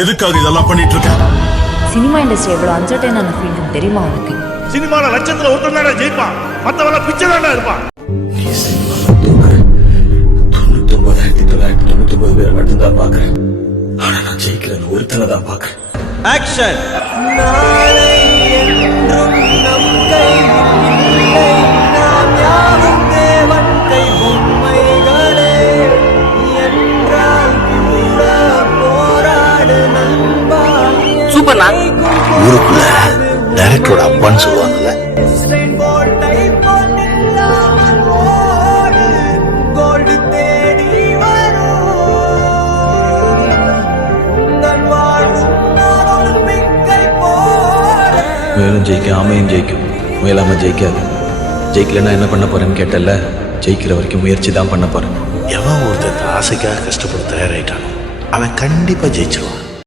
எதுக்காக இதெல்லாம் பண்ணிட்டு இருக்க? சினிமா இண்டஸ்ட்ரி எவ்வளவு அன்சர்டைனான ஃபீல்டு தெரியுமா உனக்கு? சினிமால லட்சத்துல ஒருத்தன் தானே ஜெயிப்பான், மத்தவங்க பிச்சை தானே இருப்பான். நீ சினிமால தூக்கு 99,999 பேர் மட்டும்தான் பாக்குறேன். ஆனா நான் ஜெயிக்கிறேன் ஒருத்தனை தான் பாக்குறேன். ஆக்ஷன். நாளை என்றும் நம் கையில் இல்லை, நாம் யாவும் தேவன் கை பொம்மைகளே என்றால் கூட போராடு நண்பா. சூப்பர்ண்ணா. ஊருக்குள்ள டைரக்டரோட அப்பான்னு சொல்லுவாங்கல்ல, முயலும் ஜெயிக்கும் ஆமையும் ஜெயிக்கும், முயலாம ஜெயிக்காது. ஜெயிக்கலன்னா என்ன பண்ண போறேன்னு கேட்டல, ஜெயிக்கிற வரைக்கும் முயற்சி தான் பண்ண போறேன். எவன் ஒருத்தர் ஆசைக்காக கஷ்டப்பட தயாராயிட்டானோ அவன் கண்டிப்பா ஜெயிச்சிருவான்.